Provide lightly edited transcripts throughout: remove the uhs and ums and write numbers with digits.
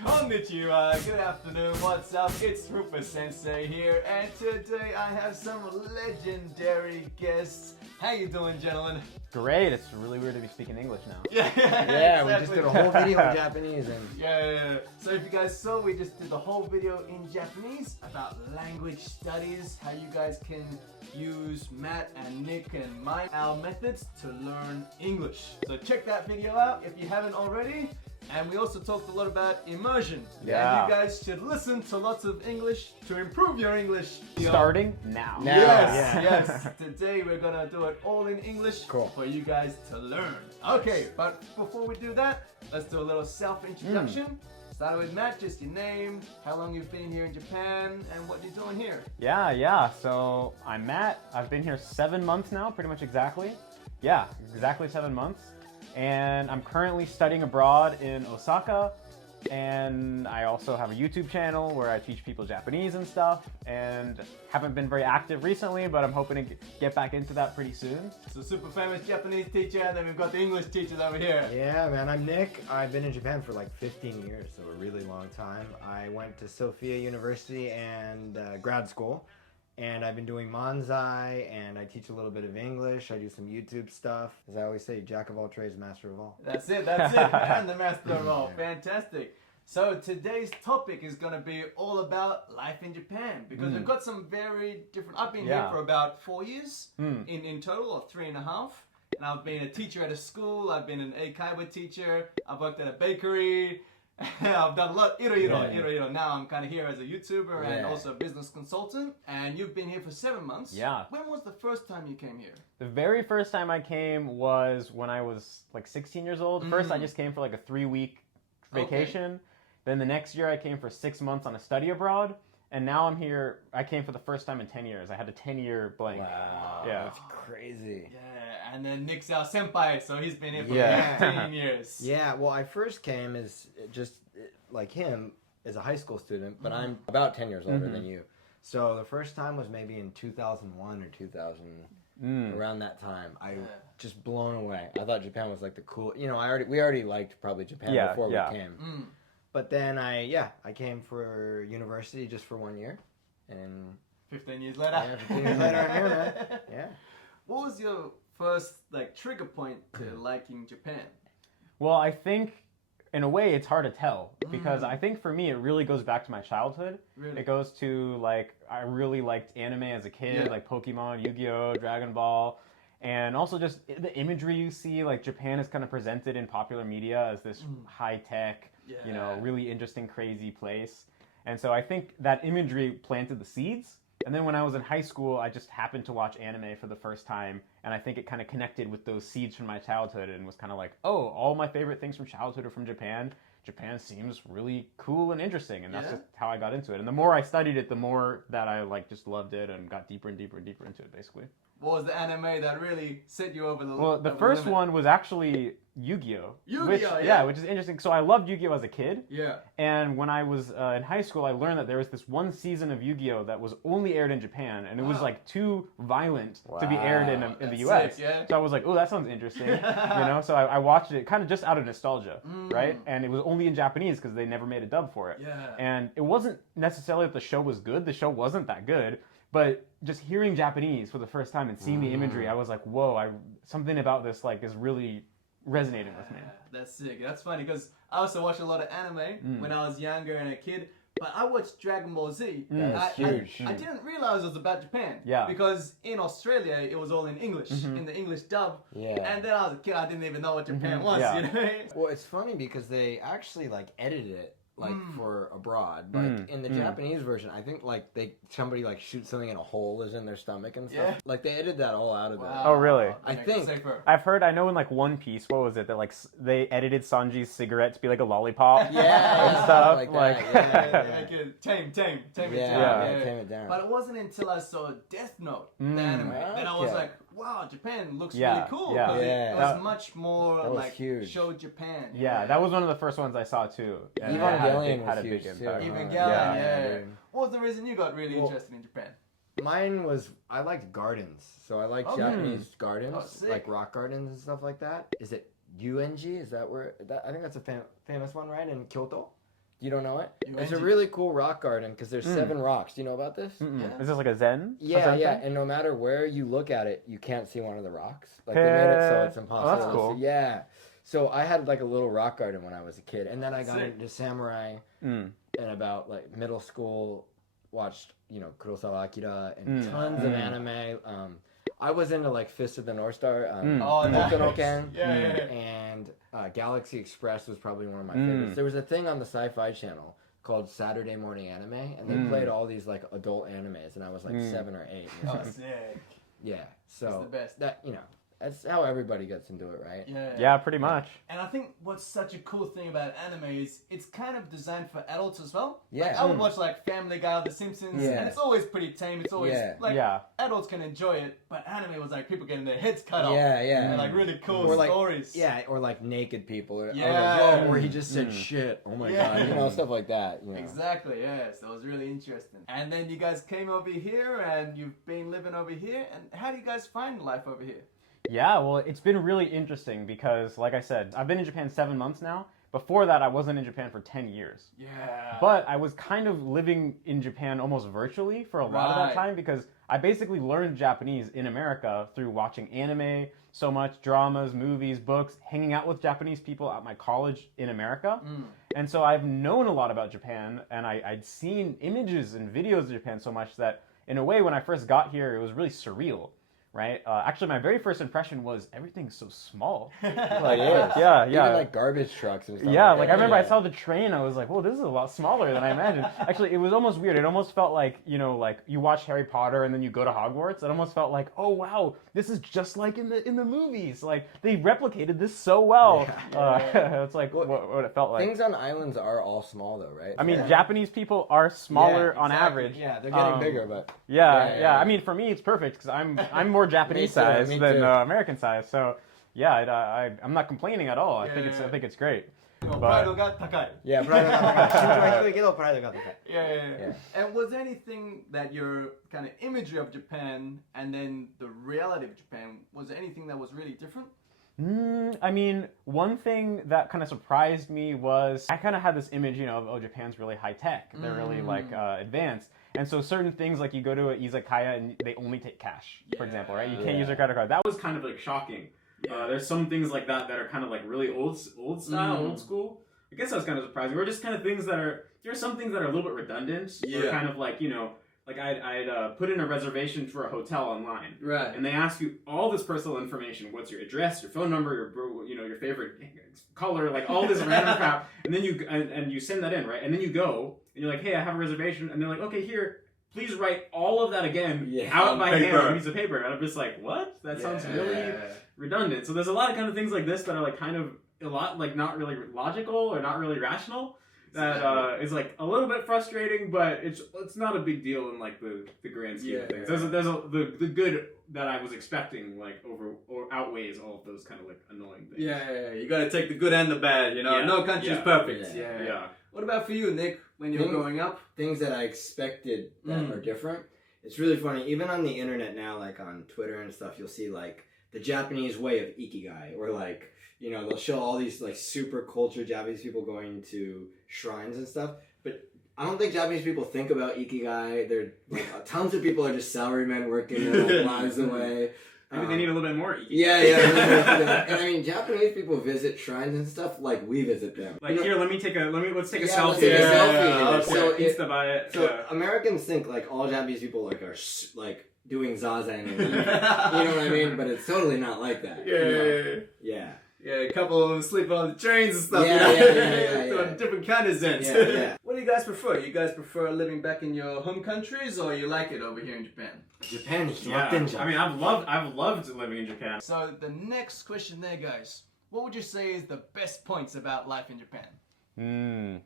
Konnichiwa, good afternoon, what's up? It's Rupa Sensei here, and today I have some legendary guests. How you doing, gentlemen? Great, it's really weird to be speaking English now. Yeah, exactly. We just did a whole video in Japanese. Yeah. So if you guys saw, we just did the whole video in Japanese about language studies, how you guys can use Matt and Nick and our methods to learn English. So check that video out if you haven't already. And we also talked a lot about immersion. Yeah. And you guys should listen to lots of English to improve your English. Starting now. Yes. Today we're gonna do it all in English for you guys to learn. Okay, but before we do that, let's do a little self-introduction. Starting with Matt, just your name, how long you've been here in Japan, and what you're doing here. Yeah. So I'm Matt. I've been here 7 months now, pretty much exactly. Yeah, exactly 7 months. And I'm currently studying abroad in Osaka, and I also have a YouTube channel where I teach people Japanese and stuff, and haven't been very active recently, but I'm hoping to get back into that pretty soon. So super famous Japanese teacher, and then we've got the English teachers over here. Yeah, man, I'm Nick. I've been in Japan for like 15 years, so a really long time. I went to Sophia University and grad school. And I've been doing manzai, and I teach a little bit of English. I do some YouTube stuff. As I always say, jack of all trades, master of all. That's it. And the master of all. Fantastic. So today's topic is going to be all about life in Japan. Because we've got some very different... I've been here for about 4 years in total, or 3.5. And I've been a teacher at a school. I've been an eikaiwa teacher. I've worked at a bakery. I've done a lot. Now I'm kind of here as a YouTuber and also a business consultant. And you've been here for 7 months. Yeah. When was the first time you came here? The very first time I came was when I was like 16 years old. First, I just came for like a 3-week vacation. Then the next year I came for 6 months on a study abroad. And now I'm here. I came for the first time in 10 years. I had a 10-year blank. Wow. Yeah. That's crazy. Yeah, and then Nick's our senpai, so he's been here for 15 years. Yeah, well, I first came as just like him as a high school student, but I'm about 10 years older than you. So the first time was maybe in 2001 or 2000, around that time. I just blown away. I thought Japan was like the cool, we already liked probably Japan before we came. But then I came for university just for 1 year, and 15 years later. Yeah, 15 years later I'm here, man. Yeah. What was your first trigger point to liking Japan? Well, I think in a way it's hard to tell, because I think for me it really goes back to my childhood. Really? It goes to I really liked anime as a kid, like Pokemon, Yu-Gi-Oh, Dragon Ball. And also just the imagery you see, Japan is kind of presented in popular media as this high-tech, really interesting, crazy place. And so I think that imagery planted the seeds. And then when I was in high school, I just happened to watch anime for the first time. And I think it kind of connected with those seeds from my childhood and was kind of like, oh, all my favorite things from childhood are from Japan. Japan seems really cool and interesting. And that's just how I got into it. And the more I studied it, the more that I just loved it and got deeper and deeper and deeper into it, basically. What was the anime that really set you over the Well, the first one was actually Yu-Gi-Oh! Which is interesting. So I loved Yu-Gi-Oh! As a kid. Yeah. And when I was in high school, I learned that there was this one season of Yu-Gi-Oh! That was only aired in Japan, and it was too violent to be aired in the US. Sick, yeah. So I was like, oh, that sounds interesting. So I watched it kind of just out of nostalgia, right? And it was only in Japanese because they never made a dub for it. Yeah. And it wasn't necessarily that the show was good. The show wasn't that good. But just hearing Japanese for the first time and seeing the imagery, I was like, whoa, something about this is really resonating with me. That's sick. That's funny because I also watched a lot of anime when I was younger and a kid. But I watched Dragon Ball Z. That's huge. I didn't realize it was about Japan. Yeah. Because in Australia, it was all in English, in the English dub. Yeah. And then I was a kid, I didn't even know what Japan was, Well, it's funny because they actually edited it for abroad. In the Japanese version, I think somebody shoots something in a hole is in their stomach and stuff. Yeah. They edited that all out of it. Oh, really? I think. I know in One Piece, what was it, that they edited Sanji's cigarette to be like a lollipop? Yeah. And stuff. Tame it down. Tame it down. But it wasn't until I saw Death Note, the anime, then I was like, wow, Japan looks Yeah, really cool. yeah. 'Cause Yeah. It was much more huge. showed Japan. Yeah, that was one of the first ones I saw too. And Evangelion had a was big huge, impact. too. Evangelion, Yeah. What was the reason you got really interested in Japan? Mine was, I liked gardens. So I like Japanese gardens, sick. rock gardens and stuff like that. Is it UNG? Is that where, I think that's a famous one, right? In Kyoto? You don't know it? You It's a went really cool rock garden because there's 7 rocks. Do you know about this? Yeah. Is this like a Zen? Yeah, Zen yeah. thing? And no matter where you look at it, you can't see one of the rocks. Like they made it so it's impossible. Oh, that's to cool. see. Yeah. So I had like a little rock garden when I was a kid, and then I got Sick. into samurai. And about like middle school, watched Kurosawa Akira and tons of anime. I was into like Fist of the North Star, nice. no Ken, Yeah. and Galaxy Express was probably one of my favorites. There was a thing on the Sci-Fi Channel called Saturday Morning Anime, and they played all these like adult animes, and I was like 7 or 8. Oh, sick. Yeah, so It's the best. that that's how everybody gets into it, right? Yeah, pretty much. And I think what's such a cool thing about anime is it's kind of designed for adults as well. Yeah. Like, I would watch like Family Guy or The Simpsons, Yeah. and it's always pretty tame. It's always like adults can enjoy it, but anime was like people getting their heads cut off. Yeah, yeah. And like really cool Or, like, stories. Yeah, or like naked people. Or, Yeah. or he just said shit. Oh my Yeah. god, stuff like that. Exactly, yeah. So it was really interesting. And then you guys came over here and you've been living over here. And how do you guys find life over here? Yeah, well, it's been really interesting because, like I said, I've been in Japan 7 months now. Before that, I wasn't in Japan for 10 years. Yeah. But I was kind of living in Japan almost virtually for a lot of that time because I basically learned Japanese in America through watching anime so much, dramas, movies, books, hanging out with Japanese people at my college in America. And so I've known a lot about Japan, and I'd seen images and videos of Japan so much that, in a way, when I first got here, it was really surreal. Right? Actually, my very first impression was everything's so small. Like, yeah. Even like garbage trucks and stuff. Yeah, like I remember I saw the train. I was like, "Whoa, this is a lot smaller than I imagined." Actually, it was almost weird. It almost felt like like you watch Harry Potter and then you go to Hogwarts. It almost felt like, "Oh wow, this is just like in the movies. Like they replicated this so well." It's like what it felt like. Things on islands are all small though, right? I mean, Japanese people are smaller on average. Yeah, they're getting bigger, but yeah. I mean, for me, it's perfect because I'm more Japanese size than American size. So yeah, I'm not complaining at all. I think it's great. Prideが高い. Yeah, prideが高いけど、prideが高い. Yeah. And was there anything that your kind of imagery of Japan and then the reality of Japan, was there anything that was really different? I mean, one thing that kind of surprised me was I kind of had this image, of Japan's really high tech. They're really like advanced. And so certain things, like you go to an izakaya and they only take cash, for example, right? You can't use your credit card. That was kind of like shocking. There's some things like that are kind of like really old style, old school. I guess that was kind of surprising. Or just kind of things there are some things that are a little bit redundant. Or kind of like, like I'd put in a reservation for a hotel online. Right. And they ask you all this personal information. What's your address, your phone number, your favorite color, like all this random crap. And then you send that in, right? And then you go and you're like, hey, I have a reservation. And they're like, okay, here, please write all of that again out by hand on a piece of paper. And I'm just like, what? That sounds really redundant. So there's a lot of kind of things like this that are like kind of a lot like not really logical or not really rational. That is like a little bit frustrating, but it's not a big deal in like the grand scheme of things. There's the good that I was expecting like outweighs all of those kind of like annoying things. Yeah. You gotta take the good and the bad. No country's perfect. Yeah. What about for you, Nick? When you were growing up, things that I expected that are different. It's really funny. Even on the internet now, like on Twitter and stuff, you'll see like the Japanese way of ikigai, or like. They'll show all these like super cultured Japanese people going to shrines and stuff, but I don't think Japanese people think about ikigai. They're like tons of people are just salarymen working their lives away. Maybe they need a little bit more ikigai. Yeah. And I mean, Japanese people visit shrines and stuff like we visit them. Like here, let's take a selfie. Let's take a selfie. So Americans think like all Japanese people like are like doing zazen, and, you know what I mean? But it's totally not like that. Yeah. Yeah, a couple sleeping on the trains and stuff. Yeah. Different kind of zen. Yeah. What do you guys prefer? You guys prefer living back in your home countries, or you like it over here in Japan? Japan. I mean, I've loved living in Japan. So the next question there, guys. What would you say is the best points about life in Japan?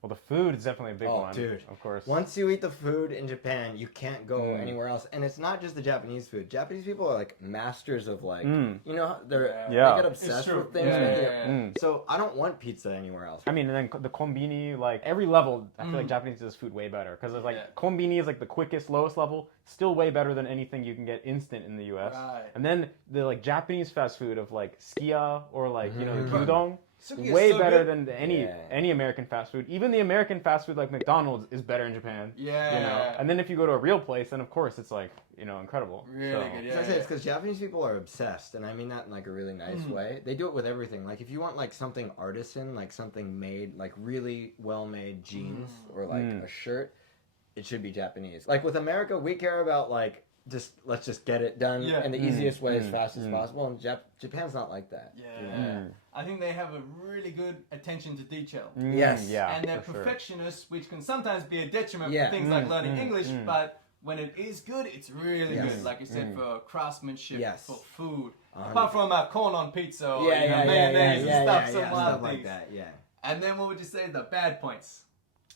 Well, the food is definitely a big one, dude. of course. Once you eat the food in Japan, you can't go anywhere else. And it's not just the Japanese food. Japanese people are like masters of like, they get obsessed with things. So I don't want pizza anywhere else. I mean, and then the konbini, like every level, I feel like Japanese does food way better. Because it's like konbini is like the quickest, lowest level, still way better than anything you can get instant in the US. Right. And then the like Japanese fast food of like sukiya or like, the gyudon. Suki is way so better good. than any American fast food. Even the American fast food like McDonald's is better in Japan. Yeah. You know? And then if you go to a real place, then of course it's like, you know, incredible. Really good, yeah. As I say, it's because Japanese people are obsessed, and I mean that in like a really nice way. They do it with everything. Like if you want like something artisan, like something made, like really well-made jeans or like a shirt, it should be Japanese. Like with America, we care about like let's just get it done in the easiest way as fast as possible. And Japan's not like that. Yeah. I think they have a really good attention to detail. Yes. Yeah. And they're perfectionists, which can sometimes be a detriment for things like learning English, but when it is good, it's really good. Like you said, for craftsmanship, for food. Apart from corn on pizza or mayonnaise and stuff, some wild like things. that, And then what would you say the bad points?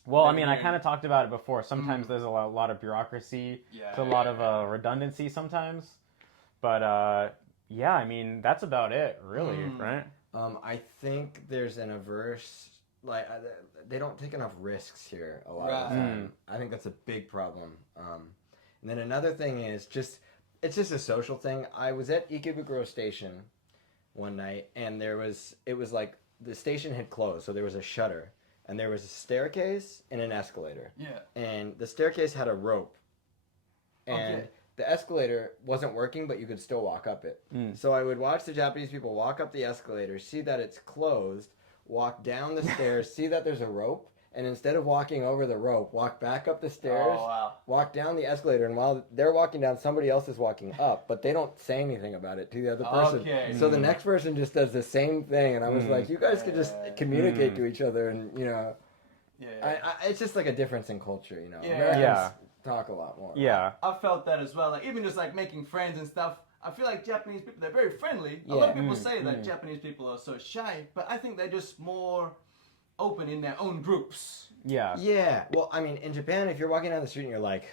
Well, I mean, I kind of talked about it before. Sometimes there's a lot of bureaucracy. There's a lot of redundancy sometimes. But yeah, I mean, that's about it, really, right? I think there's an averse, like, they don't take enough risks here a lot of the time. I think that's a big problem. And then another thing is it's just a social thing. I was at Ikebukuro Station one night, and it was like the station had closed, so there was a shutter, and there was a staircase and an escalator. Yeah. And the staircase had a rope, and the escalator wasn't working, but you could still walk up it. So I would watch the Japanese people walk up the escalator, see that it's closed, walk down the stairs, see that there's a rope, and instead of walking over the rope, walk back up the stairs, walk down the escalator, and while they're walking down, somebody else is walking up, but they don't say anything about it to the other person. So the next person just does the same thing, and I was like, you guys could just communicate to each other, and, you know, it's just like a difference in culture, you know. Americans talk a lot more. Yeah. I felt that as well. Like, even just like making friends and stuff, I feel like Japanese people, they're very friendly. A lot of people say that Japanese people are so shy, but I think they're just more open in their own groups. Yeah. Yeah. Well, I mean, in Japan, if you're walking down the street and you're like,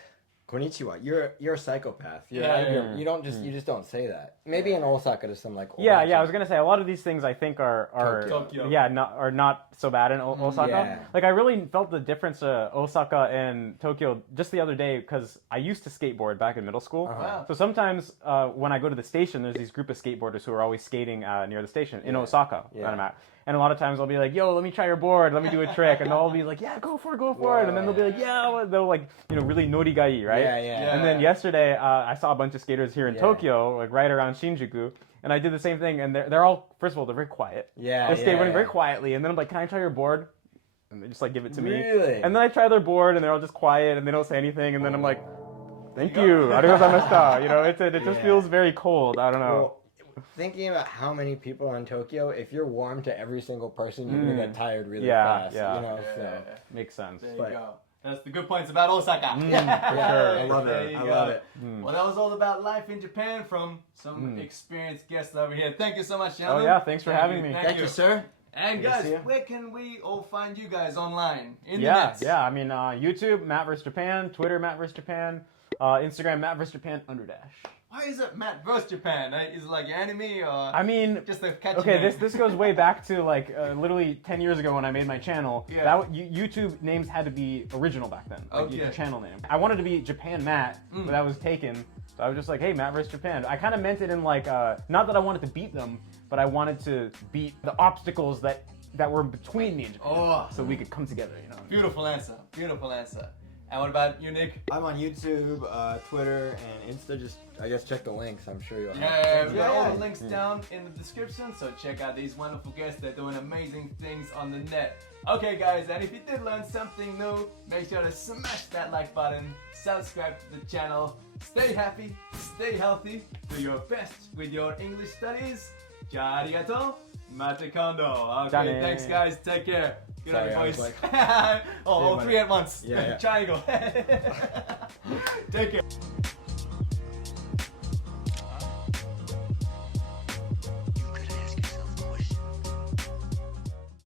"Konnichiwa," you're a psychopath. You just don't say that. Maybe in Osaka, there's some like. Yeah. I was gonna say a lot of these things I think are Tokyo. not so bad in Osaka. Yeah. Like I really felt the difference Osaka and Tokyo just the other day because I used to skateboard back in middle school. Wow. So sometimes when I go to the station, there's these group of skateboarders who are always skating near the station in Osaka that I'm at. And a lot of times I'll be like, yo, let me try your board, let me do a trick. And they'll all be like, yeah, go for it. And then they'll be like, yeah, they'll like, you know, really norigai, right? Yeah. And then yesterday, I saw a bunch of skaters here in Tokyo, like right around Shinjuku. And I did the same thing. And they're all, first of all, they're very quiet. They're skateboarding very quietly. And then I'm like, can I try your board? And they just like give it to me. Really? And then I try their board and they're all just quiet and they don't say anything. And then I'm like, thank you. Arigatou. You know, it just feels very cold. I don't know. Well, thinking about how many people are in Tokyo, if you're warm to every single person, you're gonna get tired really fast. You know, so makes sense. There you go. That's the good points about Osaka. I love it. I love it. Well, that was all about life in Japan from some experienced guests over here. Thank you so much, gentlemen. Oh yeah, thanks for having me. Thank you, sir. And guys, where can we all find you guys online? In the net? nets? I mean, YouTube, Matt vs. Japan, Twitter, Matt vs. Japan, Instagram, Matt vs. Japan _. Why is it Matt vs. Japan? Is it like anime or? I mean, just a catchy okay, name? this goes way back to like literally 10 years ago when I made my channel. YouTube names had to be original back then. Like your channel name. I wanted to be Japan Matt, but that was taken. So I was just like, hey, Matt vs. Japan. I kind of meant it in like, not that I wanted to beat them, but I wanted to beat the obstacles that were between me and Japan, so we could come together. You know. Beautiful answer. Beautiful answer. And what about you, Nick? I'm on YouTube, Twitter, and Insta. Just, I guess, check the links. I'm sure you'll have. We got all the links down in the description, so check out these wonderful guests. They're doing amazing things on the net. Okay, guys, and if you did learn something new, make sure to smash that like button, subscribe to the channel, stay happy, stay healthy, do your best with your English studies. Ja arigato, mate kondo. Okay, thanks, guys. Take care. Good on your voice. All three at once. Triangle. Take care.